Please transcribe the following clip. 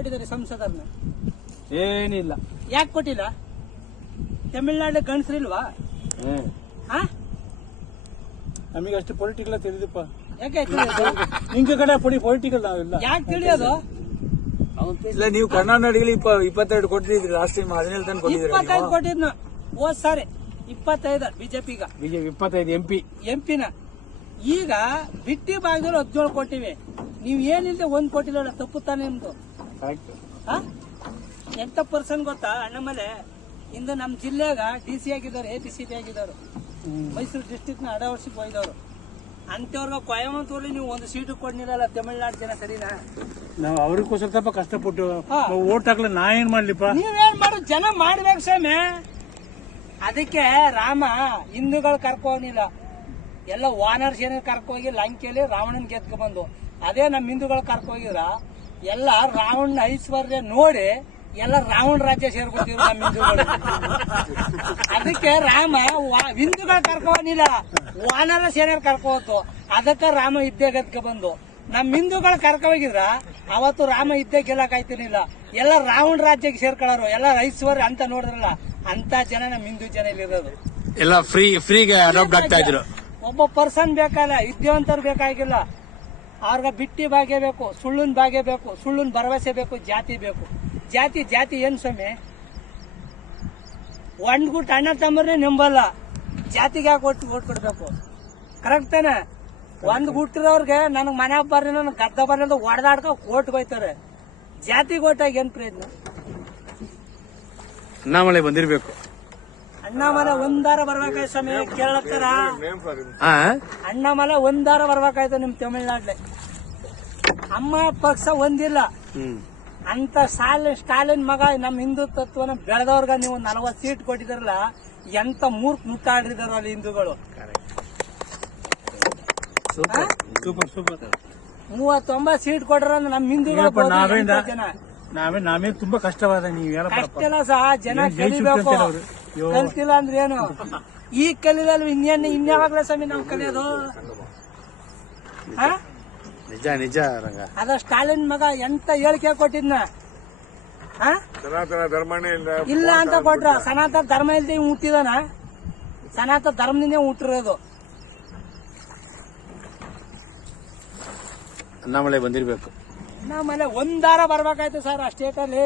ಕೊಟ್ಟಿದ್ದಾರೆ ಸಂಸದರನ್ನ? ಏನಿಲ್ಲ. ಯಾಕೆ ಕೊಟ್ಟಿಲ್ಲ? ತಮಿಳ್ನಾಡು ಗಂಡಸ್ರಿಲ್ವಾ? ಹ್ಮ್. ಹಾ ನಮಗೆ ಅಷ್ಟು ಪೊಲಿಟಿಕಲ್ ತಿಳಿದಪ್ಪ. ಯಾಕೆ ನಿಂಗೆ ಕಡೆ ಪುಡಿ ಪೊಲಿಟಿಕಲ್ ನಾವಿಲ್ಲ ಯಾಕೆ ತಿಳಿಯೋದು? ಇಲ್ಲ ನೀವು ಕರ್ನಾಟಕದಲ್ಲಿ ಇಪ್ಪ ಇಪ್ಪತ್ತೆರಡು ಕೊಟ್ಟಿದ್ರಿ ಲಾಸ್ಟ್ ಟೈಮ್ ಹದಿನೇಳು ತನಕ ಕೊಟ್ಟಿದ್ರಿ ಇಪ್ಪತ್ತೈದು ಕೊಟ್ಟಿದ್ನ. ಹೋದ್ ಸಾರಿ ಇಪ್ಪತ್ತೈದು ಬಿಜೆಪಿಗ. ಬಿಜೆಪಿ ಇಪ್ಪತ್ತೈದು ಎಂಪಿ ಎಂಪಿನ ಪಿನ ಈಗ ಬಿಟ್ಟಿ ಭಾಗದಲ್ಲಿ ಹದಿನೇಳು ಕೊಟ್ಟಿವಿ. ನೀವ್ ಏನಿಲ್ಲ ಒಂದ್ ಕೊಟ್ಟಿಲ್ಲ ತಪ್ಪು ತಾನೆ ನಿಮ್ದು? ಎಂತ ಪರ್ಸನ್ ಗೊತ್ತಾ? ಅಣ್ಣಮಲೆ ಇಂದು ನಮ್ ಜಿಲ್ಲೆಗ ಡಿ ಸಿ ಆಗಿದ್ದಾರೆ ಎ ಪಿ ಸಿ ಪಿ ಆಗಿದ್ದಾರೆ. ಮೈಸೂರು ಡಿಸ್ಟಿಕ್ನ ವರ್ಷಕ್ಕೆ ಹೋಯ್ದವ್ರು ಅಂತವ್ರಿಗೆ ಕೊಯಮತ್ತೂರಲ್ಲಿ ನೀವು ಒಂದು ಸೀಟು ಕೊಡ್ನಿರಲ್ಲ ತಮಿಳ್ನಾಡು ಜನ ಸರಿನಾ? ನಾವು ಅವ್ರಿಗೂ ಸ್ವಲ್ಪ ಕಷ್ಟಪಟ್ಟು. ಓಟ್ ಹಾಕ್ಲ ನಾ ಏನ್ ಮಾಡ್ಲಿಪ್ಪ? ನೀವೇನ್ ಮಾಡು ಜನ ಮಾಡ್ಬೇಕು ಸ್ವಾಮಿ. ಅದಕ್ಕೆ ರಾಮ ಹಿಂದೂಗಳು ಕರ್ಕೋನಿಲ್ಲ. ಎಲ್ಲ ವಾನರ್ಸ್ ಏನ ಕರ್ಕೋಗಿ ಲಂಕೆಯಲ್ಲಿ ರಾವಣನ್ ಗೆದ್ಕ ಬಂದು. ಅದೇ ನಮ್ಮ ಹಿಂದೂಗಳು ಕರ್ಕೋಗಿದ್ರ. ಎಲ್ಲ ರಾವಣ ಐಶ್ವರ್ಯ ನೋಡಿ ಎಲ್ಲ ರಾವಣ ರಾಜ್ಯ ಸೇರ್ಕೊತೀವಿ ನಮ್ಮ ಹಿಂದೂಗಳು. ಅದಕ್ಕೆ ರಾಮ ಹಿಂದೂಗಳ ಕರ್ಕೋನಿಲ್ಲ ವಾನರ ಸೇನೆಯವ್ರು ಕರ್ಕೋತು ಅದಕ್ಕೆ ರಾಮ ಇದ್ದೇ ಗದ್ಕ ಬಂದು. ನಮ್ಮ ಹಿಂದೂಗಳು ಕರ್ಕೋಗಿದ್ರ ಅವತ್ತು ರಾಮ ಇದ್ದೇ ಗೆಲ್ಲಕ್ ಆಯ್ತಿರ್ಲಿಲ್ಲ. ಎಲ್ಲ ರಾವಣ ರಾಜ್ಯಕ್ಕೆ ಸೇರ್ಕೊಳ್ಳೋರು ಎಲ್ಲ ಐಶ್ವರ್ಯ ಅಂತ ನೋಡಿದ್ರಲ್ಲ ಅಂತ ಜನ ನಮ್ಮ ಹಿಂದೂ ಜನ ಇಲ್ಲಿರೋದು ಎಲ್ಲ ಫ್ರೀ ಫ್ರೀಗೆ ಅಡಾಪ್ಟ್ ಆಗ್ತಾ ಇದ್ರು. ಒಬ್ಬ ಪರ್ಸನ್ ಬೇಕಲ್ಲ ವಿದ್ಯಾವಂತರು ಬೇಕಾಗಿಲ್ಲ. ಅವ್ರಿಗೆ ಬಿಟ್ಟಿ ಭಾಗ್ಯ ಬೇಕು ಸುಳ್ಳಿನ ಭಾಗ್ಯ ಬೇಕು ಸುಳ್ಳಿನ ಭರವಸೆ ಬೇಕು ಜಾತಿ ಬೇಕು. ಜಾತಿ ಜಾತಿ ಏನ್ ಸ್ವಾಮಿ? ಒಂದ್ ಗುಟ್ ಅಣ್ಣ ತಮ್ಮರೇ ನಂಬಲ್ಲ. ಜಾತಿಗೆ ಯಾಕೆ ಒಟ್ಟು ಓಟ್ ಕೊಡ್ಬೇಕು? ಕರೆಕ್ಟ್ ತಾನೆ? ಒಂದ್ ಗುಟ್ಟಿರೋರ್ಗೆ ನನಗ್ ಮನೆ ಬರ್ರಿ ನನಗ್ ಗದ್ದ ಬರ್ರಿ ಅಂತ ಹೊಡೆದಾಡ್ಕೊ ಓಟ್ ಹೋಯ್ತಾರೆ. ಜಾತಿಗೆ ಓಟಾಗಿ ಏನ್ ಪ್ರಯತ್ನ? ಅಣ್ಣಾಮಲೆ ಬಂದಿರ್ಬೇಕು. ಅಣ್ಣಾಮಲೆ ಒಂದಾರ ಬರ್ಬೇಕಾಯ್ತು ಸ್ವಾಮಿ ಕೇಳತ್ತಾರ ಆ? ಅಣ್ಣಾಮಲೆ ಒಂದಾರ ಬರ್ಬೇಕಾಯ್ತು ನಿಮ್ ತಮಿಳ್ನಾಡ್ಲೆ. ಅಮ್ಮ ಪಕ್ಷ ಒಂದಿಲ್ಲ. ಅಂತ ಸ್ಟಾಲಿನ್ ಸ್ಟಾಲಿನ್ ಮಗ ನಮ್ ಹಿಂದುತ್ವನ ಬೆಳೆದವ್ರಗ ನೀವು ನಲವತ್ ಸೀಟ್ ಕೊಟ್ಟಿದ್ರಲ್ಲ ಎಂತ ಮೂರ್ಖ ಮುಟ್ಟಾಡಿದಾರ ಅಲ್ಲಿ ಹಿಂದೂಗಳು. ಸೂಪರ್. Super super. ಮೂವತ್ತೊಂಬತ್ ಸೀಟ್ ಕೊಟ್ರ ನಮ್ ಹಿಂದೂಗಳು ನಾವೇ ನಾವೇ ತುಂಬಾ ಕಷ್ಟವಾದ ನೀವು ಕಷ್ಟ ಇಲ್ಲ ಸಹ ಜನ ಏನ್ ಕಲ್ತಿಲ್ಲ ಅಂದ್ರೆ ಏನು? ಈಗ ಕಲಿಲ್ಲ ಇನ್ನೇನು ಇನ್ಯಾವಾಗ್ಲೇ ಸ್ವಾಮಿ ನಾವು ಕಲಿಯೋದು? ಹಾ ನಿಜ ನಿಜ ರಂಗ. ಅದ ಸ್ಟಾಲಿನ್ ಮಗ ಎಂತ ಹೇಳಿಕೆ ಕೊಟ್ಟಿದ್ನ? ಹಾ? ಸನಾತನ ಧರ್ಮ ಇಲ್ಲ. ಅಂತ ಕೊಟ್ರ. ಸನಾತನ ಧರ್ಮ ಇಲ್ದೆ ಹುಟ್ಟಿದಾನ? ಸನಾತನ ಧರ್ಮದಿಂದ ಹುಟ್ಟಿರೋದು. ಅಣ್ಣಾಮಲೆ ಬಂದಿರ್ಬೇಕು. ನಮ್ಮನೆ ಒಂದಾರ ಬರ್ಬೇಕಾಯ್ತು ಸರ್ ಆ ಸ್ಟೇಟಲ್ಲಿ